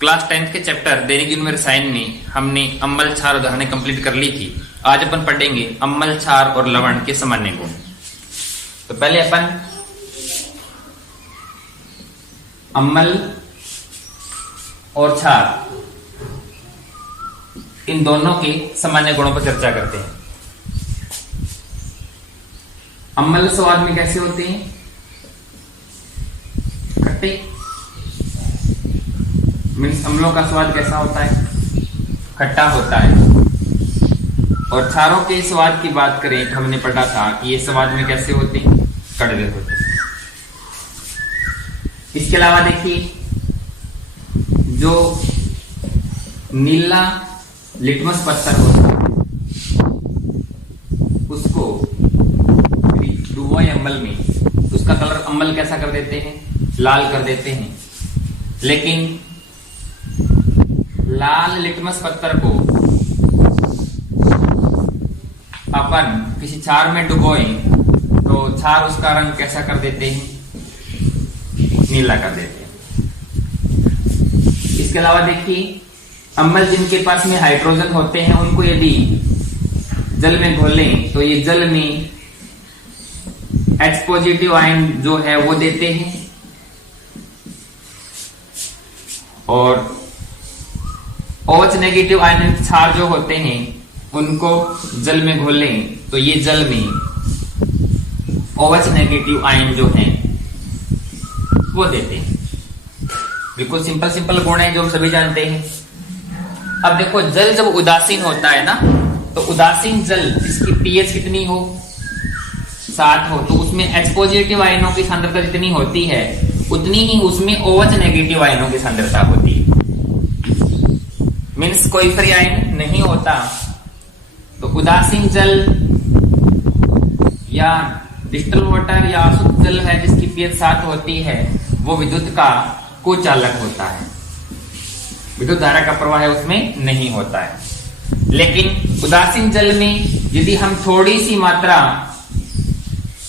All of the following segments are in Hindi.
क्लास 10th के चैप्टर दैनिक जीवन में रसायन में हमने अम्ल, क्षार उदाहरणें कंप्लीट कर ली थी। आज अपन पढ़ेंगे अम्ल, क्षार और लवण के सामान्य गुण। तो पहले अपन अम्ल और क्षार इन दोनों के सामान्य गुणों पर चर्चा करते हैं। अम्ल स्वाद में कैसे होते हैं? खट्टे। मीन्स अम्लों का स्वाद कैसा होता है? खट्टा होता है। और क्षारों के स्वाद की बात करें तो हमने पढ़ा था कि ये स्वाद में कैसे होते हैं? कड़वे होते हैं। इसके अलावा देखिए, जो नीला लिटमस पत्थर होता है उसको डुबोए अम्ल में, उसका कलर अम्ल कैसा कर देते हैं? लाल कर देते हैं। लेकिन लाल लिटमस पत्थर को अपन किसी क्षार में डुबोए तो क्षार उसका रंग कैसा कर देते हैं? नीला कर देते हैं। इसके अलावा देखिए, अम्ल जिनके पास में हाइड्रोजन होते हैं उनको यदि जल में घोलें तो ये जल में H पॉजिटिव आयन जो है वो देते हैं, और OH नेगेटिव आयन क्षार जो होते हैं उनको जल में घोलें तो ये जल में OH नेगेटिव आयन जो है वो देते हैं। बिल्कुल सिंपल सिंपल गुण है जो हम सभी जानते हैं। अब देखो, जल जब उदासीन होता है ना, तो उदासीन जल जिसकी pH कितनी हो? 7 हो, तो उसमें H पॉजिटिव आयनों की सांद्रता जितनी होती है उतनी ही उसमें OH नेगेटिव आयनों की सांद्रता होती है। मीन्स कोई फ्री आयन नहीं होता। तो उदासीन जल या डिस्टिल वाटर या अशुद्ध जल है जिसकी pH 7 होती है, वो विद्युत का कुचालक होता है। विद्युत धारा का प्रवाह है उसमें नहीं होता है। लेकिन उदासीन जल में यदि हम थोड़ी सी मात्रा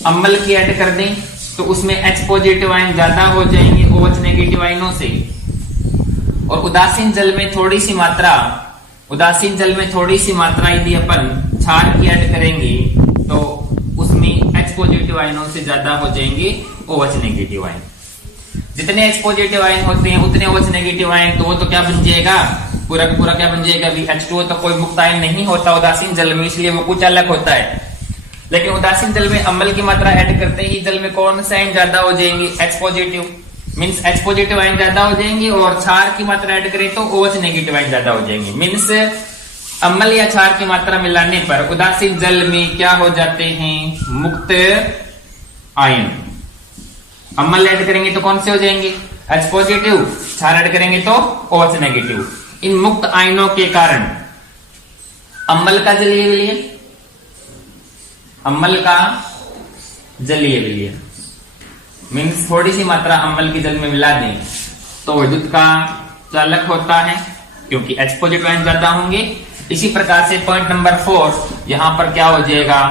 अम्ल की ऐड कर दें तो उसमें H पॉजिटिव आयन ज्यादा हो जाएंगे OH नेगेटिव आयनों से। और उदासीन जल में थोड़ी सी मात्रा यदि अपन क्षार की ऐड करेंगे तो उसमें H पॉजिटिव आयनों से ज्यादा हो जाएंगे OH नेगेटिव आयन। जितने H पॉजिटिव आयन होते हैं उतने OH नेगेटिव आयन, तो वो तो क्या बन जाएगा? पूरा पूरा क्या बन जाएगा? H2O तो कोई मुक्त आयन नहीं होता उदासीन जल में, इसलिए वो कुचालक होता है। लेकिन उदासीन जल में अम्ल की मात्रा ऐड करते ही जल में कौन से आयन ज्यादा हो जाएंगे? H positive. Means H positive ion ज्यादा हो जाएंगे, और क्षार की मात्रा ऐड करें तो OH नेगेटिव आयन ज्यादा हो जाएंगे। मीन्स अम्ल या क्षार की मात्रा मिलाने पर उदासीन जल में क्या हो जाते हैं? मुक्त आयन। अम्ल ऐड करेंगे तो कौन से हो जाएंगे? H positive. क्षार ऐड करेंगे तो OH नेगेटिव। इन मुक्त आयनों के कारण अम्ल का जलीय विलयन, मीन्स थोड़ी सी मात्रा अम्ल की जल में मिला दें तो विद्युत का चालक होता है क्योंकि H पॉजिटिव आयन ज्यादा होंगे। इसी प्रकार से पॉइंट नंबर 4 यहां पर क्या हो जाएगा?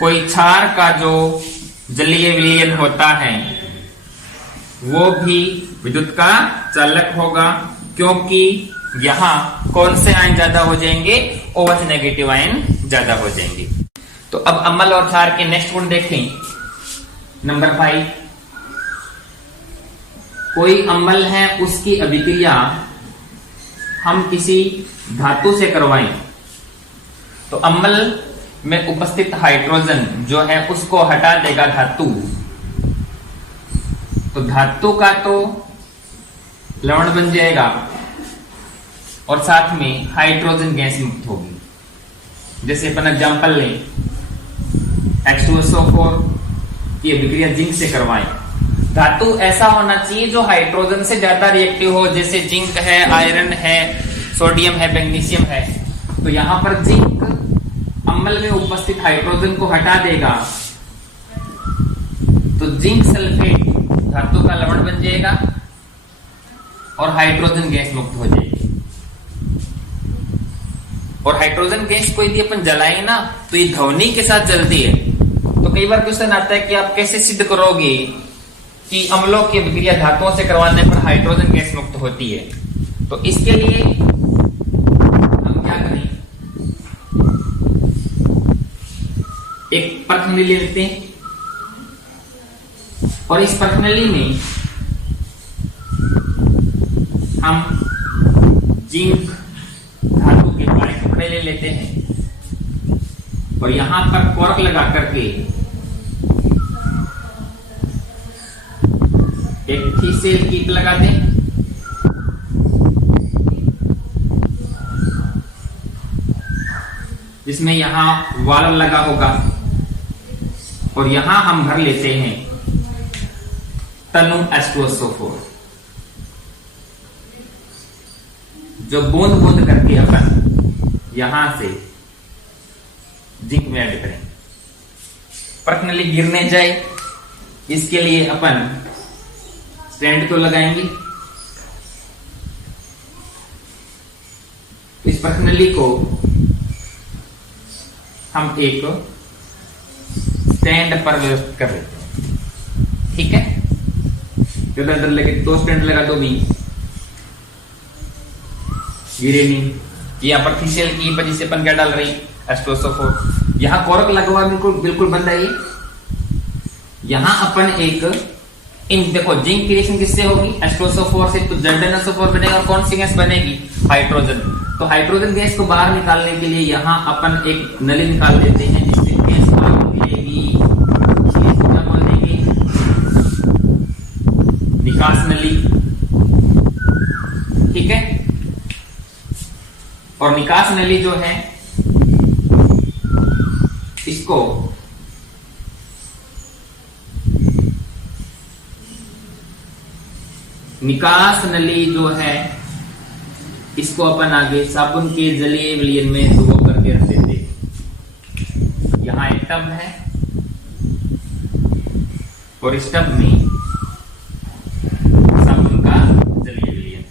कोई क्षार का जो जलीय विलयन होता है वो भी विद्युत का चालक होगा, क्योंकि यहां कौन से आयन ज्यादा हो जाएंगे? OH नेगेटिव आयन ज्यादा हो जाएंगे। तो अब अम्ल और क्षार के नेक्स्ट गुण देखें। नंबर 5, कोई अम्ल है उसकी अभिक्रिया हम किसी धातु से करवाएं तो अम्ल में उपस्थित हाइड्रोजन जो है उसको हटा देगा धातु। तो धातु का तो लवण बन जाएगा और साथ में हाइड्रोजन गैस मुक्त होगी। जैसे अपन एग्जांपल लें, H2SO4 की अभिक्रिया जिंक से करवाएं। धातु ऐसा होना चाहिए जो हाइड्रोजन से ज्यादा रिएक्टिव हो, जैसे जिंक है, आयरन है, सोडियम है, मैग्नीशियम है। तो यहां पर जिंक अम्ल में उपस्थित हाइड्रोजन को हटा देगा तो जिंक सल्फेट धातु का लवण बन जाएगा और हाइड्रोजन गैस मुक्त हो जाएगी। और हाइड्रोजन गैस को यदि अपन जलाएं ना तो ये ध्वनि के साथ जलती है। तो कई बार क्वेश्चन आता है कि आप कैसे सिद्ध करोगे कि अम्लों की अभिक्रिया धातुओं से करवाने पर हाइड्रोजन गैस मुक्त होती है। तो इसके लिए हम क्या करें, एक परखनली ले लेते हैं और इस परखनली में हम जिंक धातु के 5 टुकड़े ले लेते हैं और यहां पर कॉर्क लगा करके एक थीसेल कीट लगा दें। जिसमें यहां वाल्व लगा होगा और यहां हम भर लेते हैं तनु H2SO4, जो बूंद बूंद करके अपन यहां से जिंक में ऐड करें। पर्सनली गिरने जाए इसके लिए अपन स्टैंड को लगाएंगे। इस पर्सनली को हम एक स्टैंड पर व्यवस्थित कर लेते हैं, ठीक है। इधर इधर लेके 2 स्टैंड लगा दो भी, गिरे नहीं। यहां पर थीसेल की पर जिसे अपन क्या डाल रही H2SO4, यहां कॉर्क लगवा बिल्कुल बंद है। यहां अपन एक देखो जिंक की रिएक्शन किससे होगी, H2SO4 से, तो ZnSO4 बनेगा और कौन सी गैस बनेगी, हाइड्रोजन। तो हाइड्रोजन गैस को बाहर निकालने के लिए यहां अपन एक नली निकाल देते हैं जिससे गैस बाहर निकलेगी। इसको क्या बोल देंगे, निकास नली, ठीक है। और निकास नली जो है इसको निकास नली जो है इसको अपन आगे साबुन के जलीय विलयन में डुबो करके रख देते। यहां एक टब है और इस टब में साबुन का जलीय विलयन,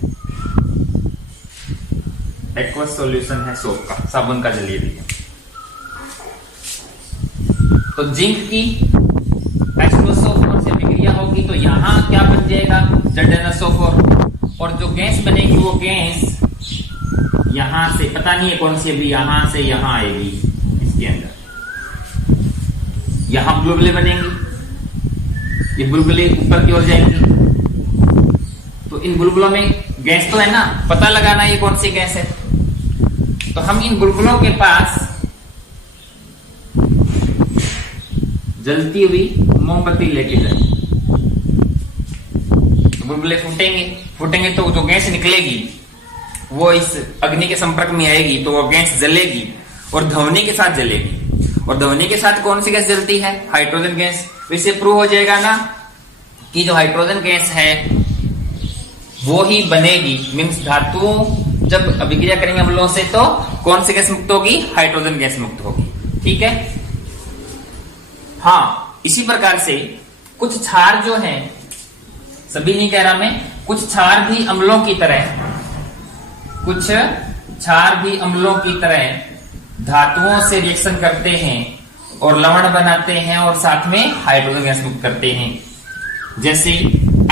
एक्वस सॉल्यूशन है सोप का, साबुन का जलीय विलयन। तो जिंक की H2SO4 से अभिक्रिया होगी तो यहां क्या बन जाएगा, ZnSO4, और जो गैस बनेगी वो गैस यहां से, पता नहीं है कौन सी, अभी यहां से यहां आएगी। इसके अंदर यहां बुलबुले बनेंगे, ये बुलबुले ऊपर की ओर जाएंगे। तो इन बुलबुलों में गैस तो है ना, पता लगाना ये कौन सी गैस है। तो हम इन बुलबुलों के पास जलती हुई मोमबत्ती लेके जाए, बुलबुले फूटेंगे तो जो गैस निकलेगी वो इस अग्नि के संपर्क में आएगी तो वो गैस जलेगी और ध्वनि के साथ जलेगी। और ध्वनि के साथ कौन सी गैस जलती है, हाइड्रोजन गैस। तो इससे प्रूव हो जाएगा ना कि जो हाइड्रोजन गैस है वो ही बनेगी, मीन्स धातु जब अभिक्रिया करेंगे अम्लों से तो कौन सी गैस मुक्त होगी, हाइड्रोजन गैस मुक्त होगी, ठीक है। हाँ, इसी प्रकार से कुछ क्षार जो है, सभी नहीं कह रहा मैं, कुछ क्षार भी अम्लों की तरह, कुछ क्षार भी अम्लों की तरह धातुओं से रिएक्शन करते हैं और लवण बनाते हैं और साथ में हाइड्रोजन गैस मुक्त करते हैं। जैसे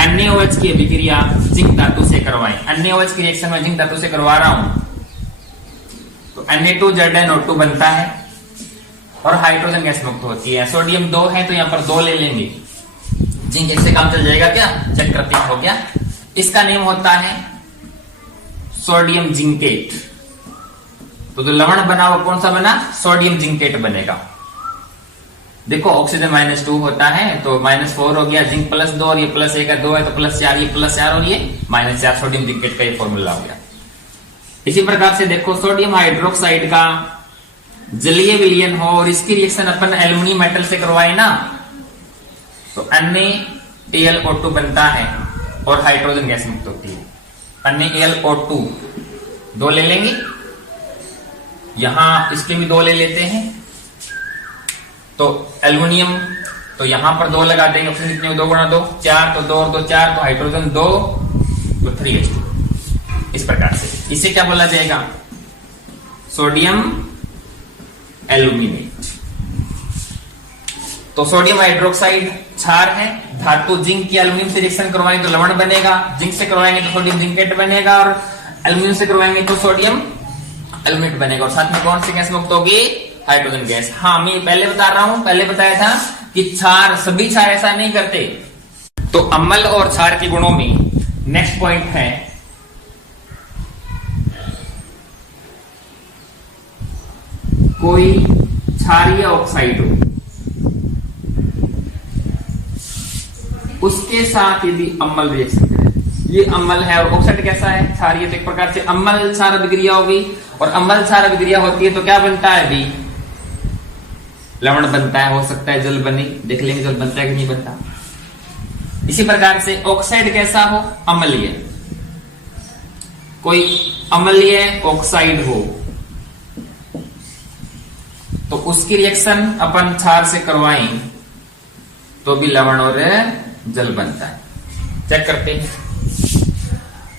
NaOH की अभिक्रिया जिंक धातु से करवाएं, NaOH की रिएक्शन में जिंक धातु से करवा रहा हूं तो Na2ZnO2 बनता है और हाइड्रोजन गैस मुक्त होती है। सोडियम 2 है तो यहां पर 2 ले लेंगे, जिंक इससे काम चल जाएगा क्या, चेक करते हैं, हो गया। इसका नेम होता है सोडियम जिंकेट। तो जो लवण बना वो कौन सा बना, सोडियम जिंकेट बनेगा। देखो ऑक्सीजन -2 होता है तो -4 हो गया, जिंक +2 और ये +1 का 2 है तो +4, ये +4 और ये -4, सोडियम जिंकेट का ये फॉर्मूला हो गया। इसी प्रकार से देखो सोडियम हाइड्रोक्साइड का जलीय विलयन हो और इसकी रिएक्शन अपन एल्युमिनियम मेटल से करवाए ना तो NaAlO2 बनता है और हाइड्रोजन गैस मुक्त होती है। NaAlO2 दो ले लेंगे, यहां इसके भी 2 ले लेते हैं तो एल्युमिनियम, तो यहां पर 2 लगा देंगे, ऑप्शन कितने 2 × 2 4, तो 2 और 2 4, तो हाइड्रोजन 2 तो 3H2। इस प्रकार से इसे क्या बोला जाएगा, सोडियम एल्यूमिनेट। तो सोडियम हाइड्रोक्साइड क्षार है, धातु जिंक की एल्यूमिनियम से रिएक्शन करवाएंगे तो लवण बनेगा, जिंक से करवाएंगे तो सोडियम जिंकेट बनेगा, और एल्यूमिनियम से करवाएंगे तो सोडियम एल्यूमिनेट बनेगा। और साथ में कौन सी गैस मुक्त होगी? Hydrogen gas. हाँ, मैं पहले बता रहा हूं, पहले बताया था कि क्षार, सभी क्षार ऐसा नहीं करते। तो अम्ल और क्षार के गुणों में नेक्स्ट पॉइंट है कोई क्षारीय ऑक्साइड हो, उसके साथ यदि अम्ल रिएक्शन करे, ये अम्ल है और ऑक्साइड कैसा है? क्षारीय। तो एक प्रकार से अम्ल क्षार अभिक्रिया होगी, और अम्ल क्षार अभिक्रिया होती है तो क्या बनता है? अभी लवण बनता है, हो सकता है जल बने, देख लेंगे जल बनता है कि नहीं बनता। इसी प्रकार से ऑक्साइड कैसा हो? अम्लीय। कोई अम्लीय ऑक्साइड हो तो उसकी रिएक्शन अपन क्षार से करवाएं तो भी लवण और जल बनता है। चेक करते हैं।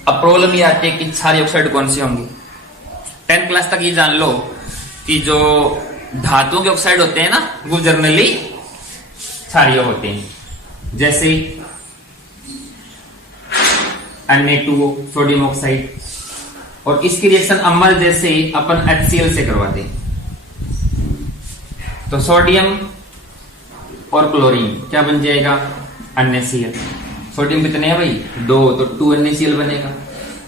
अब प्रॉब्लम ये आती है कि क्षारीय ऑक्साइड कौन सी होंगी। 10th क्लास तक ये जान लो कि जो धातुओं के ऑक्साइड होते हैं ना, वो जनरली क्षारीय होते हैं। जैसे Na2O सोडियम ऑक्साइड, और इसकी रिएक्शन अम्ल जैसे अपन HCl से करवाते हैं तो सोडियम और क्लोरीन क्या बन जाएगा? NaCl। सोडियम कितने हैं भाई? 2, तो 2 NaCl बनेगा।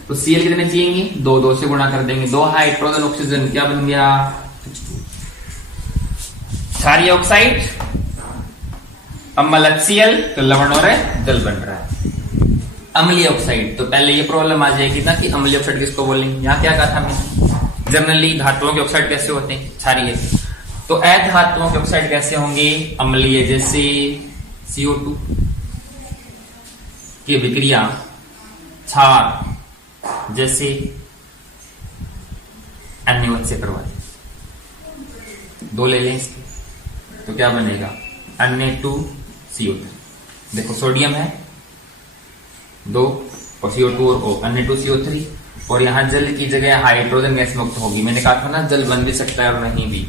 तो Cl कितने चाहिए? 2, 2 से गुणा कर देंगे, 2 हाइड्रोजन ऑक्सीजन, क्या बन गया? क्षारीय ऑक्साइड, अम्ल HCl, तो लवण और जल बन रहा है। अम्लीय ऑक्साइड, तो पहले ये प्रॉब्लम आ जाएगी ना कि अम्लीय ऑक्साइड किसको बोलेंगे। यहाँ क्या कहा था मैं? जनरली धातुओं के ऑक्साइड कैसे होते हैं? क्षारीय। तो अधातुओं के ऑक्साइड कैसे होंगे? अम्लीय। जैसे CO2 की विक्रिया क्षार जैसे NaOH से करवाए, 2 ले लें इसके, तो क्या बनेगा? Na2CO3। देखो सोडियम है 2 और CO2 और O, Na2CO3, और यहां जल की जगह हाइड्रोजन गैस मुक्त होगी। मैंने कहा था ना जल बन भी सकता है और नहीं भी।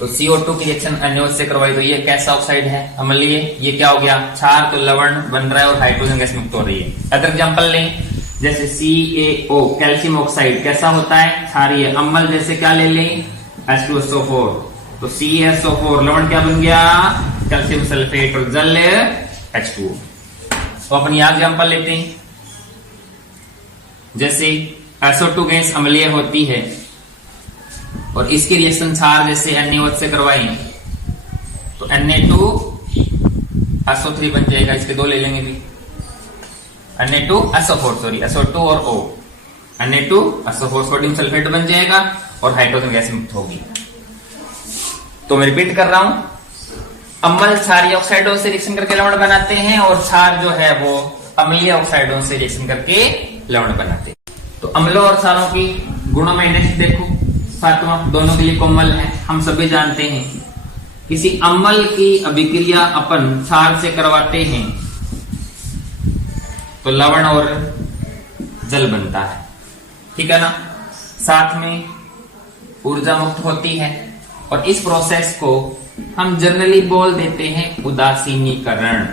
तो CO2 की रिएक्शन NaOH से करवाई तो ये कैसा ऑक्साइड है? अम्लीय। ये क्या हो गया? क्षार, तो लवण बन रहा है और हाइड्रोजन गैस मुक्त हो रही है। अदर एग्जांपल लें, जैसे CaO कैल्शियम ऑक्साइड कैसा होता है? क्षारीय। अम्ल जैसे क्या ले लें? H2SO4, तो CaSO4 लवण क्या बन गया? कैल्शियम सल्फेट, और जल H2O। तो अपन यहां एग्जांपल लेते हैं, जैसे SO2 गैस अम्लीय होती है और इसकी रिएक्शन क्षार जैसे NaOH से करवाएं तो Na2SO3 बन जाएगा। इसके 2 ले लेंगे भी, Na2SO4 सॉरी, SO2 और O, Na2SO4 सोडियम सल्फेट बन जाएगा और हाइड्रोजन गैस मुक्त होगी। तो मैं रिपीट कर रहा हूं, अम्ल क्षारीय ऑक्साइडों से रिएक्शन करके लवण बनाते हैं, और क्षार जो है वो अम्लीय ऑक्साइडों से रिएक्शन करके लवण बनाते हैं। तो अम्लों और क्षारों की गुणों में नेक्स्ट देखो, 7वां, दोनों के लिए कोमल है। हम सभी जानते हैं किसी अम्ल की अभिक्रिया अपन क्षार से करवाते हैं तो लवण और जल बनता है, ठीक है ना। साथ में ऊर्जा मुक्त होती है, और इस प्रोसेस को हम जनरली बोल देते हैं उदासीनीकरण।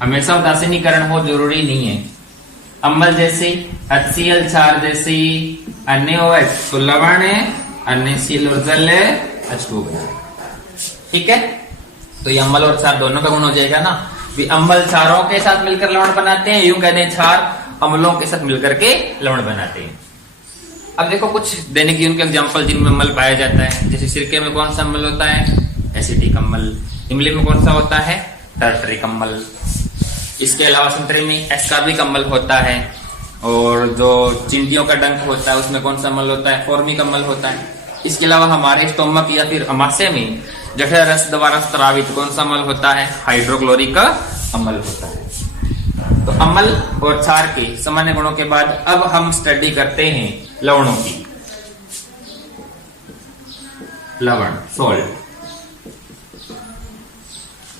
हमेशा उदासीनीकरण हो जरूरी नहीं है। अम्ल जैसे HCl, क्षार जैसे NaOH, तो लवण है NaCl और जल है H2O, ठीक है। तो ये अम्ल और क्षार दोनों का गुण हो जाएगा ना। अम्ल क्षारों के साथ मिलकर लवण बनाते हैं, यूं कहते हैं क्षार अम्लों के साथ मिलकर के लवण बनाते हैं। अब देखो कुछ दैनिक जीवन के एग्जाम्पल जिनमें अम्ल पाया जाता है। जैसे सिरके में कौन सा अम्ल होता है? एसिटिक अम्ल। इमली में कौन सा होता है? टार्टरिक अम्ल। इसके अलावा संतरे में एस्कॉर्बिक अम्ल होता है, और जो चिंटियों का डंक होता है उसमें कौन सा अम्ल होता है? फॉर्मिक अम्ल होता है। इसके अलावा हमारे स्टोमक या फिर अमाशय में जठर रस द्वारा स्रावित कौन सा अम्ल होता है? हाइड्रोक्लोरिक अम्ल होता है। तो अम्ल और क्षार के सामान्य गुणों के बाद अब हम स्टडी करते हैं लवणों की। लवण, सोल्ट।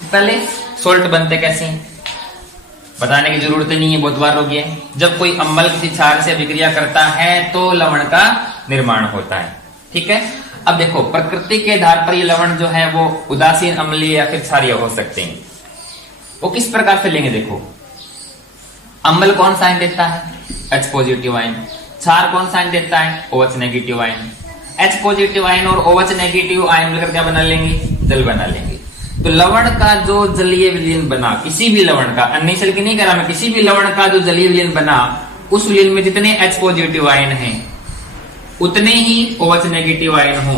पहले सोल्ट बनते कैसे हैं बताने की जरूरत नहीं है, बहुत बार हो गया है। जब कोई अम्ल किसी क्षार से अभिक्रिया करता है तो लवण का निर्माण होता है, ठीक है। अब देखो प्रकृति के आधार पर ये लवण जो है वो उदासीन, अम्लीय या फिर क्षारीय हो सकते हैं। वो किस प्रकार से लेंगे देखो, अम्ल कौन साइन देता है, H पॉजिटिव आयन। क्षार कौन साइन देता है, OH negative ion. H positive ion और OH नेगेटिव आयन मिलकर क्या बना लेंगे, जल बना लेंगे। तो लवण का जो जलीय विलयन बना, किसी भी लवण का, अन्य की नहीं करा मैं, किसी भी लवण का जो जलीय विलयन बना, उस विलयन में जितने H पॉजिटिव आयन हैं उतने ही OH नेगेटिव आयन हो,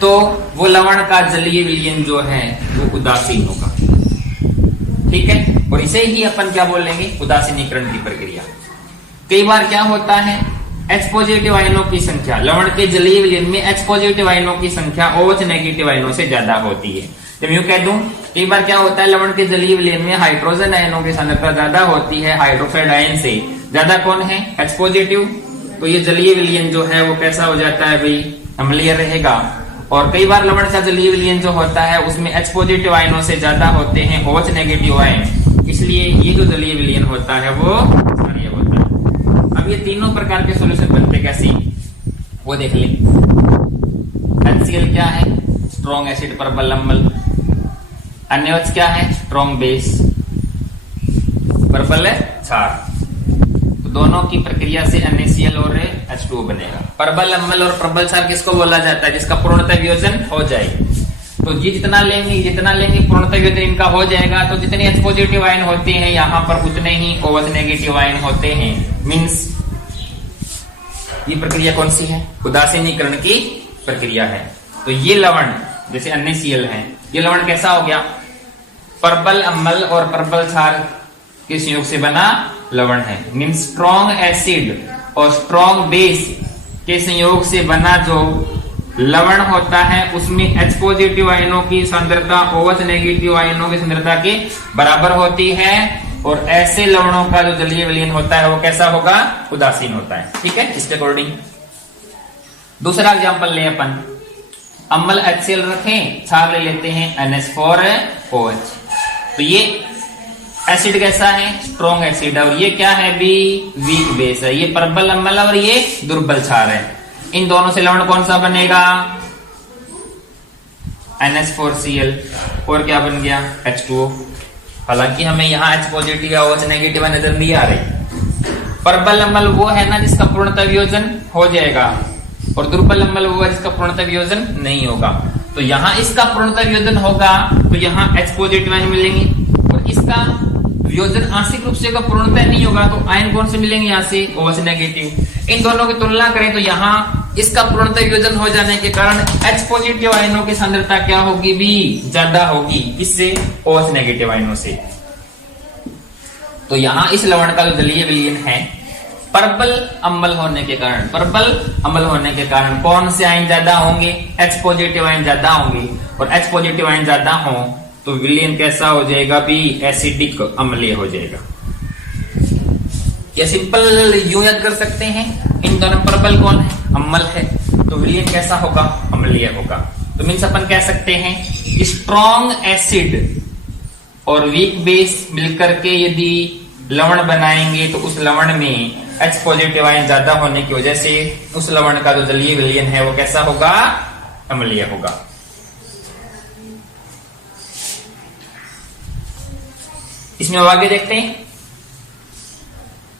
तो वो लवण का जलीय विलयन जो है वो उदासीन होगा। ठीक है, और इसे ही अपन क्या बोलेंगे, उदासीनीकरण की प्रक्रिया। कई बार क्या होता है, H पॉजिटिव आयनों की संख्या, लवण के जलीय विलयन में H पॉजिटिव आयनों की संख्या OH नेगेटिव आयनों से ज्यादा होती है। जब यूं कह दूं, कई बार क्या होता है, लवण के जलीय विलयन में हाइड्रोजन आयनों की सांद्रता ज्यादा होती है हाइड्रोक्साइड आयन से। ज्यादा कौन है, H पॉजिटिव। तो ये जलीय विलयन जो है वो कैसा हो जाता है भाई, अम्लीय रहेगा। और कई बार लवण का जलीय विलयन जो होता है उसमें H पॉजिटिव आयनों से ज्यादा होते हैं OH नेगेटिव आयन, इसलिए ये जो जलीय विलयन होता है वो क्षारीय होता है। अब ये तीनों प्रकार के सॉल्यूशन बनते कैसे, वो देख लें। HCl क्या है, स्ट्रॉन्ग एसिड प्रबल अम्ल। NaOH क्या है, स्ट्रॉन्ग बेस प्रबल क्षार। दोनों की प्रक्रिया से NaCl और H2O बनेगा। प्रबल अम्ल और प्रबल क्षार किसको बोला जाता है, जिसका पूर्णतः वियोजन हो जाए। तो ये जितना लेंगे पूर्णतः वियोजन इनका हो जाएगा। तो जितने H पॉजिटिव आयन होते हैं यहाँ पर उतने ही OH नेगेटिव आयन होते हैं। मीन्स ये प्रक्रिया कौन सी है, उदासीनीकरण की प्रक्रिया है। तो ये लवण जैसे NaCl है, ये लवण कैसा हो गया, प्रबल अम्ल और प्रबल क्षार के संयोग से बना लवण है। मीन्स स्ट्रॉन्ग एसिड और स्ट्रॉन्ग बेस के संयोग से बना जो लवण होता है उसमें H पॉजिटिव आयनों की सांद्रता OH नेगेटिव आयनों की सांद्रता के बराबर होती है। और ऐसे लवणों का जो जलीय विलयन होता है वो कैसा होगा, उदासीन होता है। ठीक है, इसके अकॉर्डिंग दूसरा एग्जांपल ले अपन, अम्ल HCl रखें, क्षार ले लेते हैं NH4OH। तो ये एसिड कैसा है, स्ट्रॉन्ग एसिड है, और ये क्या है भी, वीक बेस है। ये प्रबल अम्ल और ये दुर्बल क्षार है। इन दोनों से लवण कौन सा बनेगा, NH4Cl, और क्या बन गया, H2O। हालांकि हमें यहाँ H पॉजिटिव या OH नेगेटिव नजर नहीं आ रही। प्रबल अम्ल वो है ना जिसका पूर्णतः वियोजन हो जाएगा, और दुर्बल अम्ल वो है जिसका पूर्णतः वियोजन नहीं होगा। तो यहाँ इसका पूर्णतः वियोजन होगा तो यहाँ H पॉजिटिव आयन मिलेंगे, और इसका वियोजन आंशिक रूप से का पूर्णतः नहीं होगा तो आयन कौन से मिलेंगे, यहाँ से OH नेगेटिव। इन दोनों की तुलना करें तो यहाँ इसका पूर्णतः वियोजन हो जाने के कारण H पॉजिटिव आयनों की सांद्रता क्या होगी भी, ज्यादा होगी। किससे, OH नेगेटिव आयनों से। तो यहाँ इस लवण का जो जलीय विलयन है प्रबल अम्ल होने के कारण कौन से आयन ज्यादा होंगे, H पॉजिटिव आयन ज्यादा होंगे। और H पॉजिटिव आयन ज्यादा हो तो विलयन कैसा हो जाएगा भी, एसिडिक अम्लीय हो जाएगा। या सिंपल यूं याद कर सकते हैं, इन दोनों प्रबल कौन है, अम्ल है, तो विलयन कैसा होगा, अम्लीय होगा। तो मीन्स अपन कह सकते हैं स्ट्रॉन्ग एसिड और वीक बेस मिलकर के यदि लवण बनाएंगे तो उस लवण में H पॉजिटिव आयन ज्यादा होने की वजह से उस लवण का जो जलीय विलयन है वो कैसा होगा, अम्लीय होगा। इसमें आगे देखते हैं,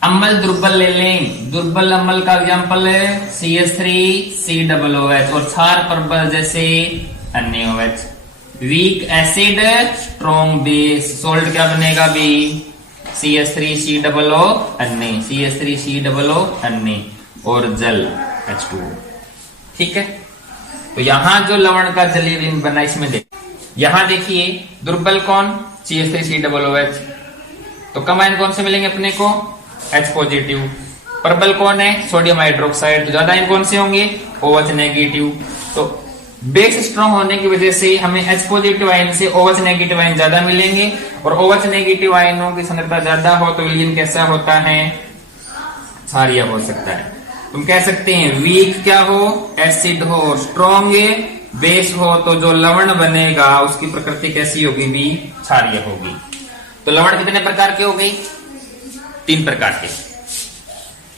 अम्ल दुर्बल ले लें। दुर्बल अम्ल का एग्जांपल है CH3COOH, और क्षार प्रबल जैसे NaOH। Weak acid strong base, salt क्या बनेगा भी, CH3COO CH3COO और जल H2O। ठीक है, तो यहां जो लवण का जलीय विलयन बना इसमें यहां देखिए दुर्बल कौन, CH3COOH। तो कम आयन कौन से मिलेंगे अपने को, H पॉजिटिव। प्रबल कौन है, सोडियम हाइड्रोक्साइड। तो ज्यादा आयन कौन से होंगे, OH नेगेटिव। तो बेस स्ट्रॉन्ग होने की वजह से हमें H पॉजिटिव आयन से OH नेगेटिव आयन ज्यादा मिलेंगे, और OH नेगेटिव आयनों की सांद्रता ज्यादा हो तो विलयन कैसा होता है, क्षारीय हो सकता है। तुम कह सकते हैं वीक क्या हो, एसिड हो, स्ट्रॉन्ग बेस हो तो जो लवण बनेगा उसकी प्रकृति कैसी होगी भी, क्षारीय होगी। तो लवण कितने प्रकार के हो गए, 3 प्रकार के।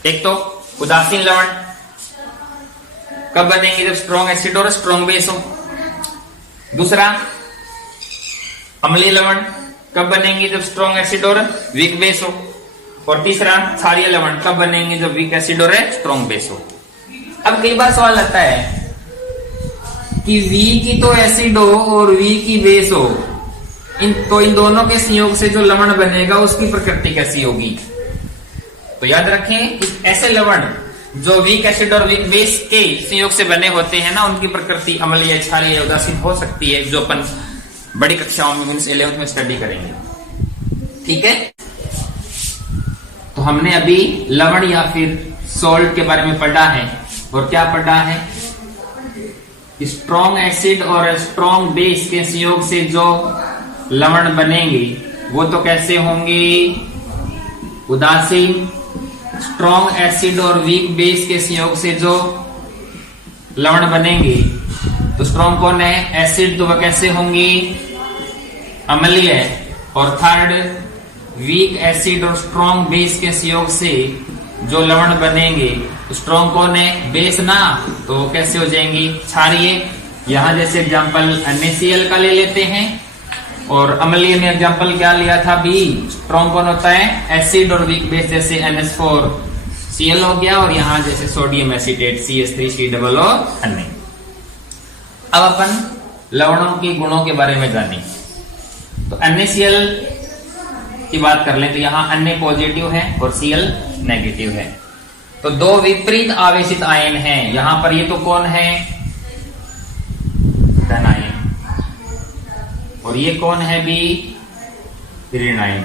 एक तो उदासीन लवण, कब बनेंगे? जब स्ट्रॉन्ग एसिड और स्ट्रॉन्ग बेस हो। दूसरा अम्लीय लवण कब बनेंगे? जब स्ट्रॉन्ग एसिड और वीक बेस हो। और तीसरा क्षारीय लवण कब बनेंगे? जब वीक एसिड और स्ट्रॉन्ग बेस हो। अब कई बार सवाल आता है कि V की तो एसिड हो और V की बेस हो, इन दोनों के संयोग से जो लवण बनेगा उसकी प्रकृति कैसी होगी? तो याद रखें कि ऐसे लवण जो वीक एसिड और वीक बेस के संयोग से बने होते हैं ना, उनकी प्रकृति अम्लीय, क्षारीय, उदासीन हो सकती है, जो अपन बड़ी कक्षाओं में मींस 11th में स्टडी करेंगे। ठीक है, तो हमने अभी लवण या फिर सॉल्ट के बारे में पढ़ा है। और क्या पढ़ा है? स्ट्रॉन्ग एसिड और स्ट्रॉन्ग बेस के संयोग से जो लवण बनेंगे वो तो कैसे होंगे? उदासीन। स्ट्रॉन्ग एसिड और वीक बेस के संयोग से जो लवण बनेंगे, तो स्ट्रॉन्ग कौन है? एसिड, तो वह कैसे होंगी? अम्लीय। और थर्ड वीक एसिड और स्ट्रॉन्ग बेस के संयोग से जो लवण बनेंगे, स्ट्रॉन्ग कौन है? बेस ना, तो कैसे हो जाएंगी? क्षारीय। यहां जैसे एग्जांपल NaCl का ले लेते हैं, और अम्लीय में एग्जांपल क्या लिया था? बी। स्ट्रॉन्ग कौन होता है? एसिड। और वीक बेस जैसे NH4Cl हो गया, और यहां जैसे सोडियम एसिटेट CH3COO अन्य। अब अपन लवणों के गुणों के बारे में जानें। तो NaCl की बात कर लें तो यहां Na पॉजिटिव है और Cl नेगेटिव है। तो दो विपरीत आवेशित आयन हैं यहां पर। ये तो कौन है? धन आयन। और ये कौन है? बी, ऋण आयन।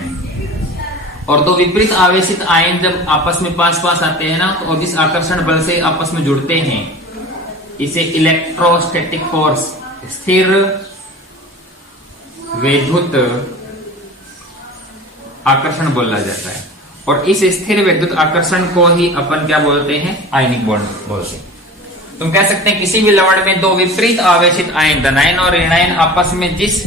और दो विपरीत आवेशित आयन जब आपस में पास पास आते हैं ना, तो जिस आकर्षण बल से आपस में जुड़ते हैं, इसे इलेक्ट्रोस्टैटिक फोर्स, स्थिर विद्युत आकर्षण बोला जाता है। और इस स्थिर विद्युत आकर्षण को ही अपन क्या बोलते हैं? आयनिक बॉन्ड बोलते हैं। तुम कह सकते हैं किसी भी लवण में दो विपरीत आवेशित आयन, धनायन और ऋणायन, आपस में जिस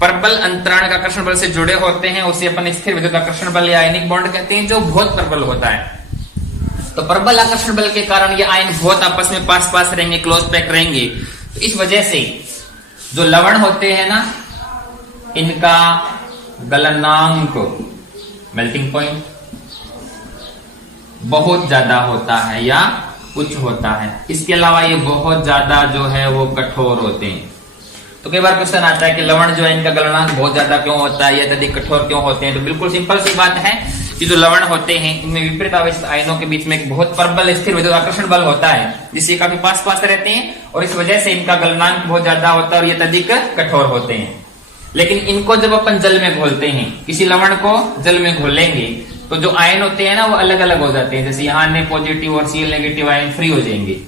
प्रबल अंतराण आकर्षण बल से जुड़े होते हैं उसे अपन स्थिर विद्युत आकर्षण बल या आयनिक बॉन्ड कहते हैं, जो बहुत प्रबल होता है। तो प्रबल आकर्षण बल के कारण ये आयन बहुत आपस में पास पास रहेंगे, क्लोज पैक रहेंगे। तो इस वजह से जो लवण होते हैं ना, इनका गलनांक, मेल्टिंग पॉइंट बहुत ज्यादा होता है या उच्च होता है। इसके अलावा ये बहुत ज्यादा जो है वो कठोर होते हैं। तो कई बार क्वेश्चन आता है कि लवण जो है इनका गलनांक बहुत ज्यादा क्यों होता है या अधिक कठोर क्यों होते हैं? तो बिल्कुल सिंपल सी बात है कि जो लवण होते हैं इनमें विपरीत आवेशित आयनों के बीच में एक बहुत प्रबल स्थिर विद्युत आकर्षण बल होता है, जिससे काफी पास पास रहते हैं, और इस वजह से इनका गलनांक बहुत ज्यादा होता है और ये अधिक कठोर होते हैं। लेकिन इनको जब अपन जल में घोलते हैं, किसी लवण को जल में घोलेंगे, तो जो आयन होते हैं ना वो अलग अलग हो जाते हैं। जैसे यहाँ Na पॉजिटिव और Cl नेगेटिव आयन फ्री हो जाएंगे,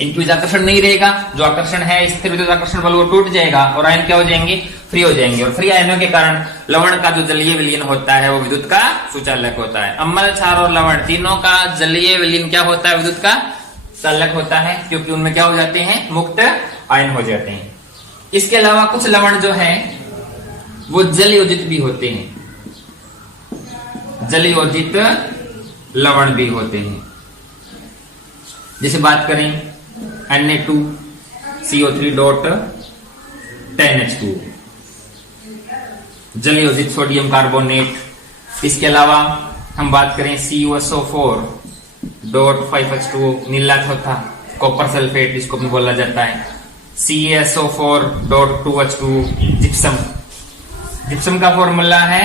इनके बीच आकर्षण नहीं रहेगा। जो आकर्षण है स्थिर विद्युत आकर्षण बल वो टूट जाएगा और आयन क्या हो जाएंगे? फ्री हो जाएंगे। और फ्री आयनों के कारण लवण का जो जलीय विलयन होता है वो विद्युत का सुचालक होता है। अम्ल, क्षार और लवण तीनों का जलीय विलयन क्या होता है? विद्युत का चालक होता है, क्योंकि उनमें क्या हो जाते हैं? मुक्त आयन हो जाते हैं। इसके अलावा कुछ लवण जो है वो जल योजित भी होते हैं, जल योजित लवण भी होते हैं। जैसे बात करें Na2CO3.10H2 जल योजित सोडियम कार्बोनेट। इसके अलावा हम बात करें CuSO4.5H2O नीला चौथा कॉपर सल्फेट, इसको भी बोला जाता है। CaSO4.2H2 जिप्सम, जिप्सम का फॉर्मूला है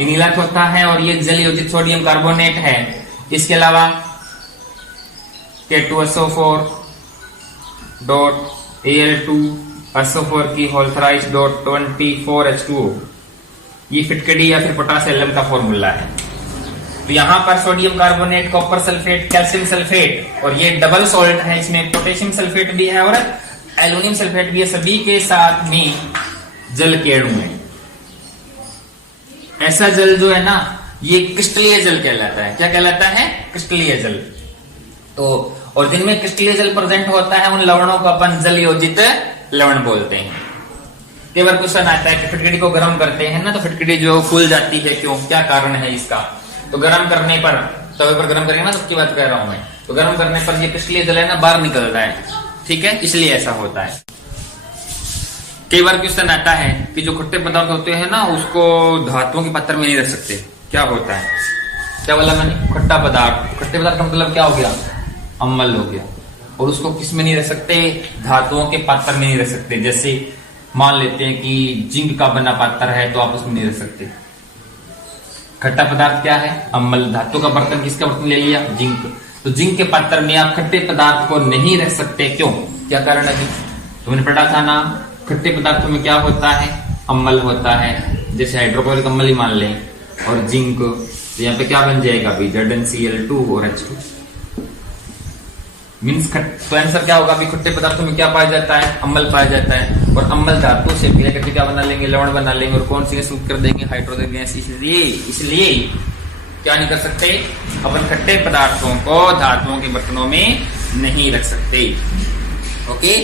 ये नीला चौथा है और ये जल योजित सोडियम कार्बोनेट है। इसके अलावा K2SO4.Al2SO4 की होल थ्राइस .24H2O ये फिटकड़ी या फिर पोटासियम का फॉर्मूला है। तो यहां पर sodium carbonate, copper sulphate, calcium sulphate, और ये डबल सॉल्ट है, इसमें पोटेशियम सल्फेट भी है और एल्यूमिनियम सल्फेट भी है, सभी के साथ में जल के अणु है। ऐसा जल जो है ना ये क्रिस्टलीय जल कहलाता है। क्या कहलाता है? क्रिस्टलीय जल। तो और जिनमें क्रिस्टलीय जल प्रेजेंट होता है उन लवणों को अपन जल योजित लवण बोलते हैं। कई बार क्वेश्चन आता है कि फिटकड़ी को गर्म करते हैं ना तो फिटकड़ी जो फूल जाती है, क्यों, क्या कारण है इसका? तो गर्म करने पर, तवे पर गर्म करेंगे ना, सबकी बात कह रहा हूं मैं, तो गर्म करने पर ये पिछले जल है ना बाहर निकल रहा है, ठीक है, इसलिए ऐसा होता है। कई बार क्वेश्चन आता है कि जो खट्टे पदार्थ होते हैं ना उसको धातुओं के पात्र में नहीं रख सकते, क्या होता है, क्या बोला मैंने, खट्टा पदार्थ, खट्टे पदार्थ का मतलब क्या हो गया, अम्ल हो गया, और उसको किस में नहीं रख सकते, धातुओं के पात्र में नहीं रख सकते। जैसे मान लेते हैं कि जिंक का बना पात्र है तो आप उसमें नहीं रख सकते। खट्टा पदार्थ क्या है, अम्ल, धातु का बर्तन, किसका बर्तन ले लिया, जिंक, तो जिंक के पात्र में आप खट्टे पदार्थ को नहीं रख सकते, क्यों, क्या कारण है, तो मैंने पढ़ा था ना, खट्टे पदार्थों में क्या होता है, अम्ल होता है, जैसे हाइड्रोक्लोरिक अम्ल ही मान लें, और जिंक, तो यहाँ पे क्या बन जाएगा अभी, ZnCl2 और H2 मीन्स तो आंसर क्या होगा अभी, खट्टे पदार्थों में क्या पाया जाता है, अम्ल पाया जाता है, और अम्ल धातु से पीले करके क्या बना लेंगे, लवण बना लेंगे, और कौन सी गैस कर देंगे, हाइड्रोजन गैस। इसलिए क्या नहीं कर सकते, अपन खट्टे पदार्थों को धातुओं के बर्तनों में नहीं रख सकते। ओके।